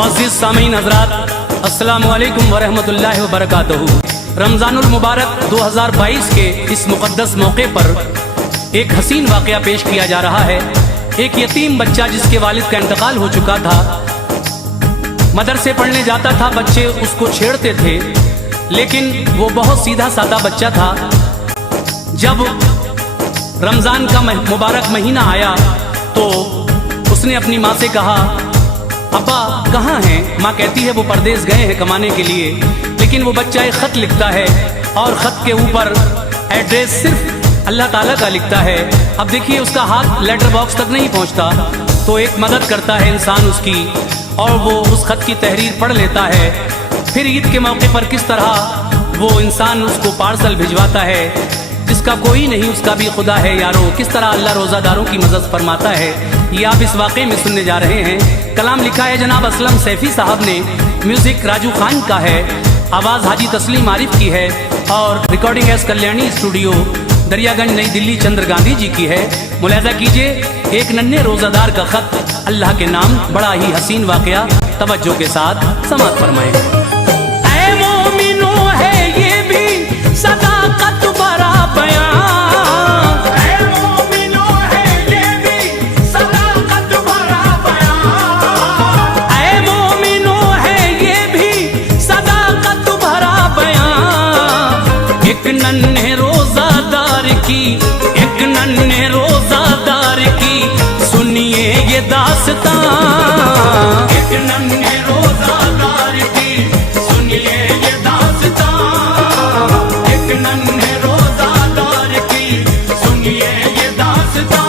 मुअज़्ज़िज़ सामीन हज़रात, अस्सलामु अलैकुम वरहमतुल्लाहि वबरकातुहू। रमज़ानुल मुबारक 2022 के इस मुक़द्दस मौके पर एक हसीन वाक़या पेश किया जा रहा है। एक यतीम बच्चा जिसके वालिद का इंतकाल हो चुका था, मदरसे पढ़ने जाता था, बच्चे उसको छेड़ते थे, लेकिन वो बहुत सीधा साधा बच्चा था। जब रमज़ान का मुबारक महीना आया तो उसने अपनी माँ से कहा, अब्बा कहाँ हैं? माँ कहती है वो परदेश गए हैं कमाने के लिए। लेकिन वो बच्चा एक ख़त लिखता है और ख़त के ऊपर एड्रेस सिर्फ अल्लाह ताला का लिखता है। अब देखिए उसका हाथ लेटर बॉक्स तक नहीं पहुँचता, तो एक मदद करता है इंसान उसकी, और वो उस ख़त की तहरीर पढ़ लेता है। फिर ईद के मौके पर किस तरह वो इंसान उसको पार्सल भिजवाता है। जिसका कोई नहीं उसका भी खुदा है यारो, किस तरह अल्लाह रोज़ादारों की मदद फरमाता है, ये आप इस वाक़े में सुनने जा रहे हैं। कलाम लिखा है जनाब असलम सैफ़ी साहब ने, म्यूज़िक राजू खान का है, आवाज़ हाजी तस्लीम आरिफ की है, और recording S Kalyani studio Daryaganj नई दिल्ली चंद्र गांधी जी की है। मुलाहिज़ा कीजिए एक नन्हे रोज़ादार का ख़त अल्लाह के नाम, बड़ा ही हसीन वाक़या, तवज्जो के साथ समाअत फरमाएं। ऐ मोमिनो है ये भी सदाकत भरा बयां, ऐ मोमिनो है ये भी सदाकत भरा बयां, ऐ मोमिनो है ये भी सदाकत भरा बयां। एक नन्हे रोज़ादार की, एक नन्हे रोज़ादार की सुनिए ये दास्तां, एक नन्हे रोज़ादार की सुनिए ये दास्तां, एक नन्हे रोज़ादार की सुनिए ये दास्तां।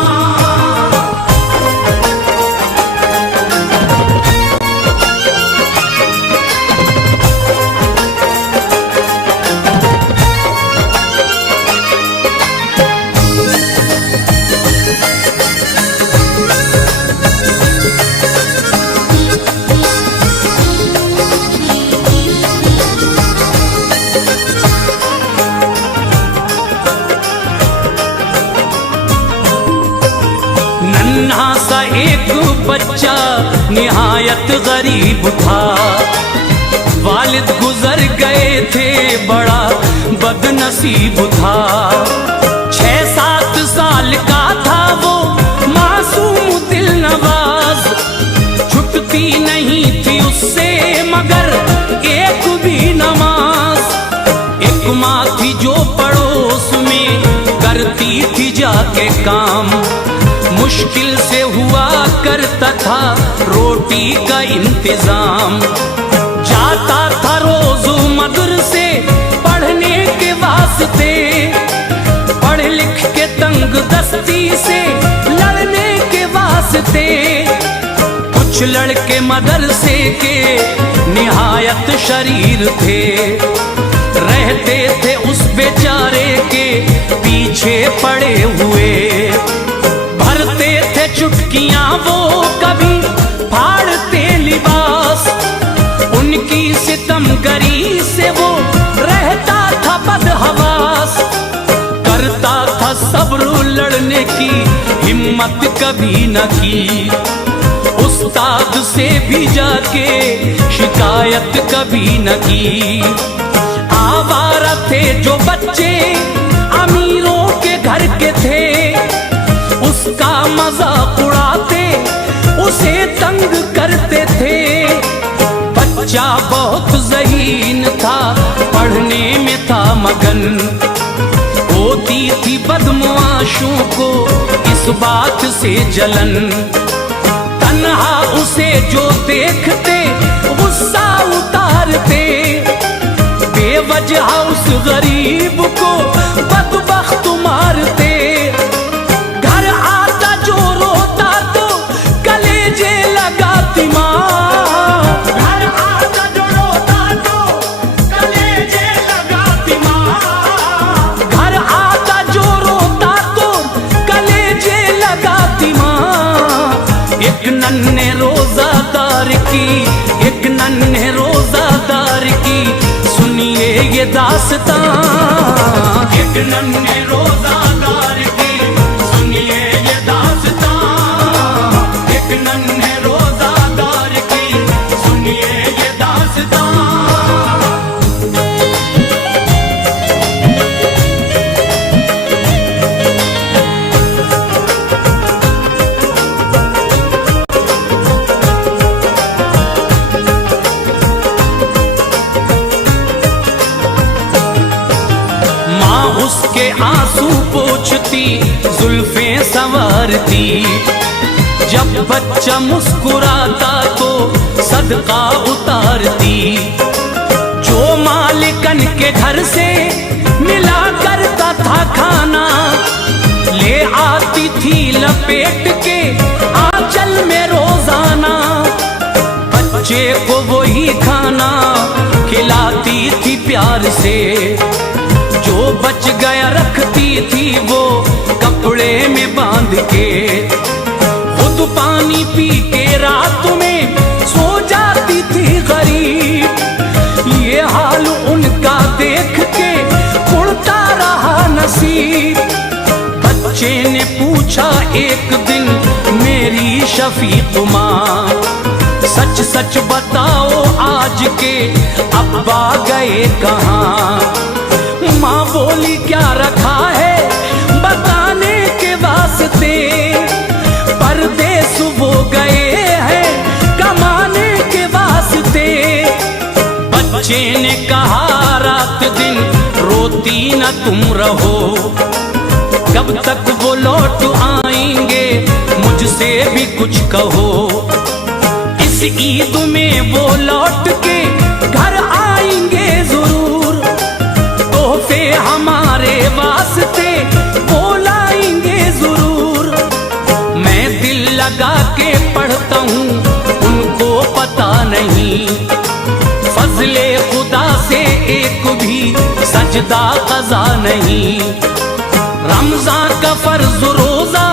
नन्हा सा एक बच्चा निहायत गरीब था, वालिद गुजर गए थे, बड़ा बदनसीब था। 6-7 साल का था वो मासूम दिल नवाज, छुटती नहीं थी उससे मगर एक भी नमाज। एक माँ थी जो पड़ोस में करती थी जाके काम, मुश्किल से हुआ करता था रोटी का इंतजाम। जाता था रोज मदरसे पढ़ने के वास्ते, पढ़ लिख के तंग दस्ती से लड़ने के वास्ते। कुछ लड़के मदरसे के निहायत शरीर थे, रहते थे उस बेचारे के पीछे पड़े हुए। भरते थे चुटकियां वो कभी फाड़ते लिबास, उनकी सितमगरी से वो रहता था बदहवास। करता था सब्र लड़ने की हिम्मत कभी न की, उस्ताद से भी जाके शिकायत कभी न की। आवारा थे जो बच्चे अमीरों के घर के थे, उसका मजाक उड़ाते उसे तंग करते थे। बच्चा बहुत ज़हीन था, पढ़ने में था मगन, होती थी बदमाशों को इस बात से जलन। तन्हा उसे जो देखते गुस्सा उतारते, बेवजह उस गरीब को बदबख्त मारते। एक नन्हे रोज़ादार की, एक नन्हे रोज़ादार की सुनिए ये दास्तां, एक नन्हे रोज़ादार की सुनिए ये दास्तां, एक नन्हे रोज़ादार की सुनिए पूछती जुल्फें संवारती, जब बच्चा मुस्कुराता तो सदका उतारती, जो मालिकन के घर से मिला करता था खाना ले आती थी लपेट के आंचल में रोजाना, बच्चे को वही खाना खिलाती थी प्यार से, जो बच गया रखती थी वो कपड़े में बांध के, खुद पानी पी के रात में सो जाती थी गरीब, ये हाल उनका देख के उड़ता रहा नसीब। बच्चे ने पूछा एक दिन मेरी शफीक माँ, सच सच बताओ आज के अब्बा गए कहाँ? माँ बोली क्या रखा है बताने के वास्ते, परदेस वो गए हैं कमाने के वास्ते। बच्चे ने कहा रात दिन रोती न तुम रहो, कब तक वो लौट आएंगे मुझसे भी कुछ कहो, इस ईद में वो लौट के घर आएंगे जरूर, तोहफे हमारे वास्ते वो लाएंगे जरूर। मैं दिल लगा के पढ़ता हूँ उनको पता नहीं, फजले खुदा से एक भी सजदा कज़ा नहीं, रमजान का फर्ज रोजा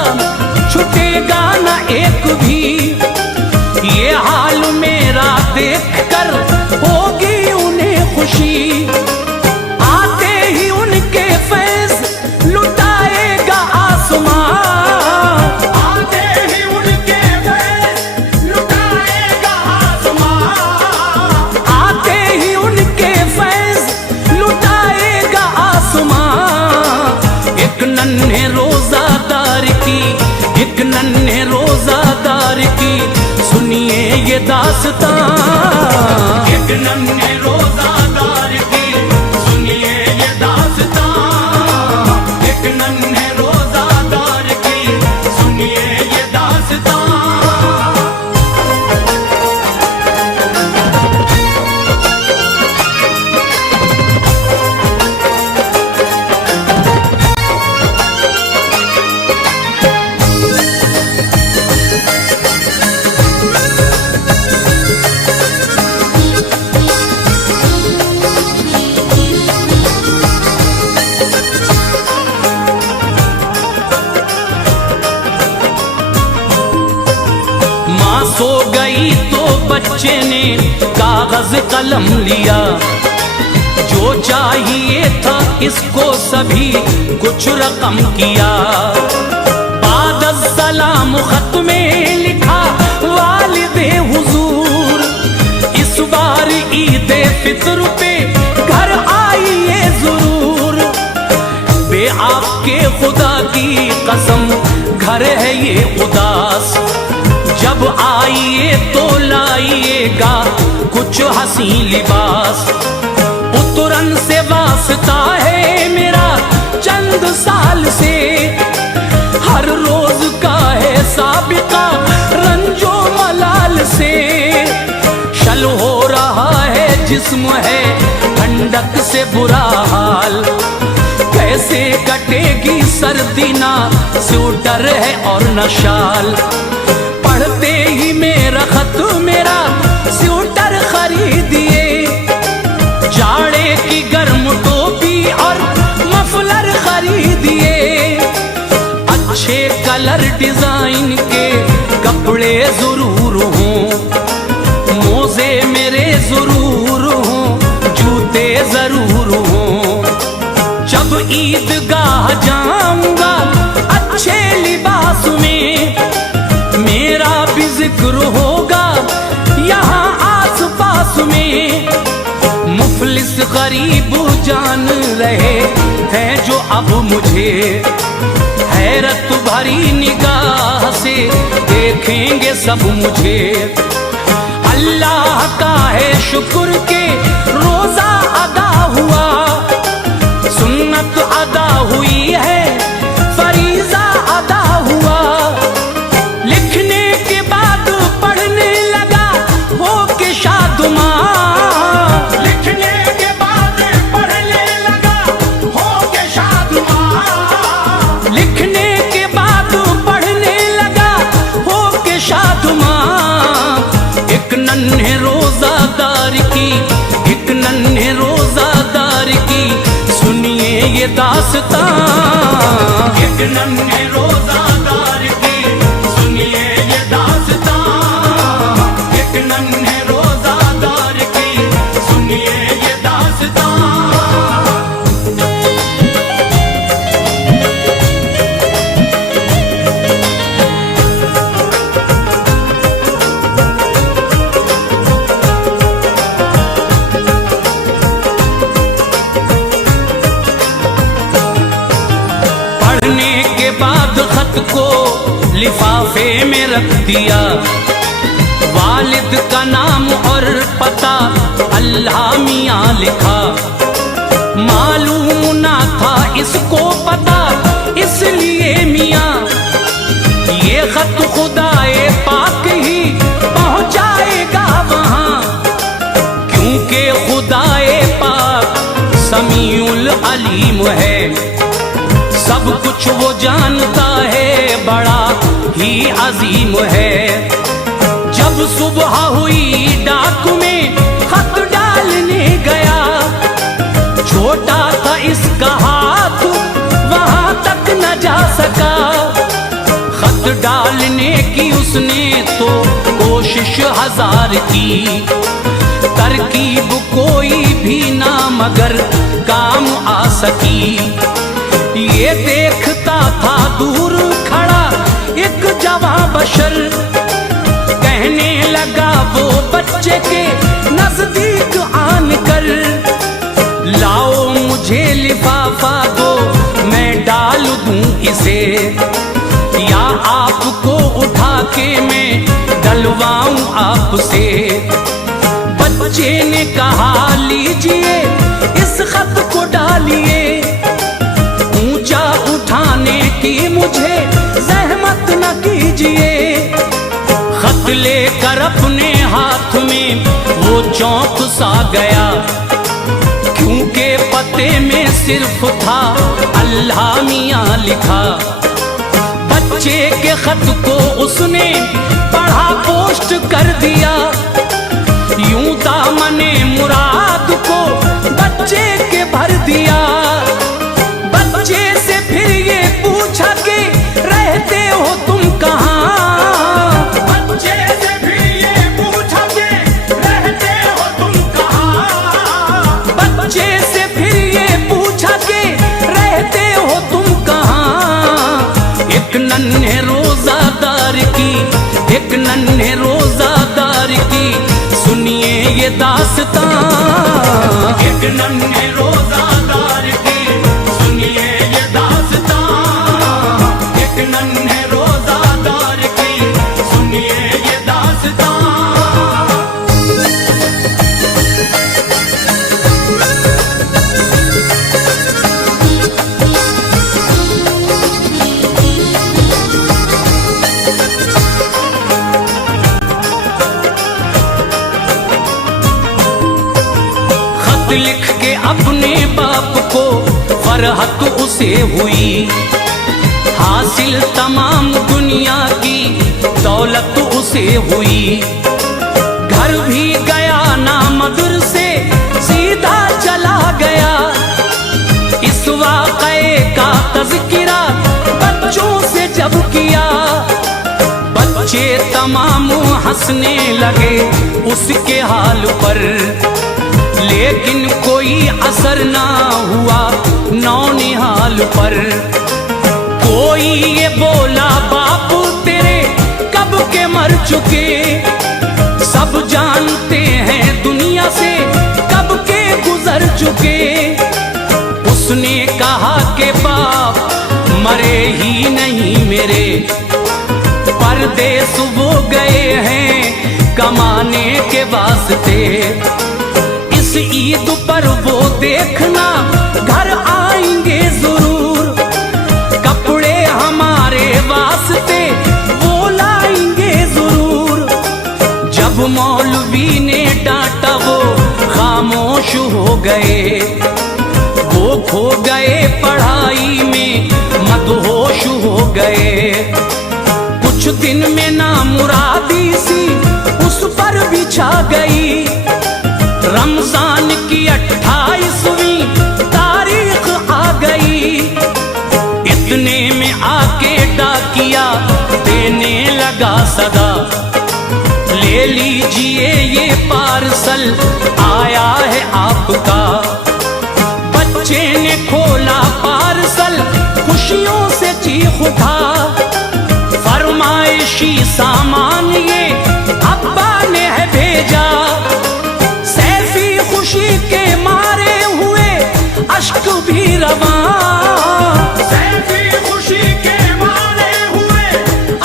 छूटेगा न एक भी, ये हाल मेरा देख कर होगी उन्हें खुशी, आते ही उनके फैज़ लुटाएगा आसमां, आते ही उनके फैज़ लुटाएगा आसमां, आते ही उनके फैज़ लुटाएगा आसमां। एक नन्हे रोजादार की, एक नन्हे रोजादार की सुनिए ये दास्तां, एक नन्हे रोजादार की सुनिए ये दास्तां, एक नन्हे रोजादार की सुनिए ये दास्तां। सो गई तो बच्चे ने कागज कलम लिया, जो चाहिए था इसको सभी कुछ रकम किया, बाद सलाम खत में लिखा वालिदे हुजूर, इस बार ईद फित्र पे घर आइए जरूर, बे आपके खुदा की कसम घर है ये उदास, जब आइए तो लाइएगा कुछ हसी लिबास, उतरन से वास्ता है मेरा चंद साल से, हर रोज का है साबिका रंजो मलाल से, शल हो रहा है जिस्म है ठंडक से बुरा हाल, कैसे कटेगी सर्दी ना स्वेटर है और न शाल, पढ़ते ही मेरा खत मेरा स्वेटर खरीदिए, जाड़े की गर्म टोपी और मफलर खरीदिए, अच्छे कलर डिजाइन के कपड़े जरूर हों, मोजे मेरे जरूर हों, जूते जरूर हों, जब ईदगाह जाऊंगा अच्छे लिबास में, मेरा भी जिक्र होगा यहाँ आस पास में, मुफलिस गरीब जान रहे हैं जो अब मुझे, हैरत भरी निगाह से देखेंगे सब मुझे, अल्लाह का है शुक्र के रोजा अदा हुआ, सुन्नत अदा हुई है दास्तां, एक नन्हे रोजादार की सुनिए ये दास्तां, एक नन्हे रोजादार की सुनिए ये दास्तां। को लिफाफे में रख दिया, वालिद का नाम और पता अल्लाह मियाँ लिखा। मालूम ना था इसको पता, इसलिए मियाँ ये खत खुदाए पाक ही पहुँचाएगा वहाँ, क्योंकि खुदाए पाक समीउल अलीम है, सब कुछ वो जानता है, बड़ा ही अजीम है। जब सुबह हुई डाक में खत डालने गया, छोटा था इसका हाथ वहां तक न जा सका। खत डालने की उसने तो कोशिश हजार की, तरकीब कोई भी ना मगर काम आ सकी। ये देखता था दूर खड़ा एक जवां बशर, कहने लगा वो बच्चे के नजदीक आन कर, लाओ मुझे लिफाफा दो मैं डाल दूं इसे, या आपको उठा के मैं डलवाऊं आपसे। बच्चे ने कहा लीजिए इस खत को डालिए, ऊंचा उठाने की मुझे जहमत न कीजिए। खत लेकर अपने हाथ में वो चौंक सा गया, क्योंकि पते में सिर्फ था अल्लाह मियाँ लिखा। बच्चे के खत को उसने पढ़ा पोस्ट कर दिया, यूं दामने मुराद को बच्चे के भर दिया। बच्चे से फिर ये पूछा कि रहते हो तुम कहाँ, बच्चे से फिर ये पूछा कि रहते हो तुम कहाँ, बच्चे से फिर ये पूछा कि रहते हो तुम कहाँ। एक नन्हे रोजादार की, एक नन्हे रोजादार की सुनिए ये दास्तां, एक नन्हे रोजादार की सुनिए ये दास्तां, एक नन्हे रोजादार की सुनिए ये दास्तां। लिख के अपने बाप को फरहत उसे हुई, हासिल तमाम दुनिया की दौलत उसे हुई। घर भी गया ना मदरसे सीधा चला गया, इस वाक़े का तज़किरा बच्चों से जब किया। बच्चे तमाम हंसने लगे उसके हाल पर, लेकिन कोई असर ना हुआ नौनिहाल पर। कोई ये बोला बाप तेरे कब के मर चुके, सब जानते हैं दुनिया से कब के गुजर चुके। उसने कहा कि बाप मरे ही नहीं मेरे, परदेस वो गए हैं कमाने के वास्ते। इस ईद पर वो देखना घर आएंगे जरूर, कपड़े हमारे वास्ते वो लाएंगे जरूर। जब मौलवी ने डांटा वो खामोश हो गए, वो खो गए पढ़ाई में मदहोश हो गए। कुछ दिन में ना मुरादी सी उस पर भी छा गई, रमजान की 28वीं तारीख आ गई। पार्सल आया है आपका। बच्चे ने खोला पार्सल, खुशियों से चीख उठा, फरमाइशी सामान ये अब्बा ने है भेजा। सैफी खुशी के मारे हुए अश्क भी रवां, सैफी खुशी के मारे हुए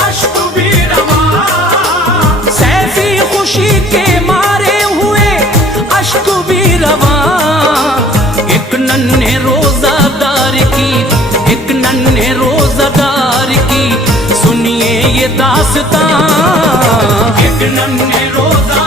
अश्क भी रवां, सैफी खुशी के मारे हुए अश्क भी रवां। एक नन्हे रोजादार की, एक नन्हे रोजादार की सुनिए ये दास्तां। एक नन्हे रोजा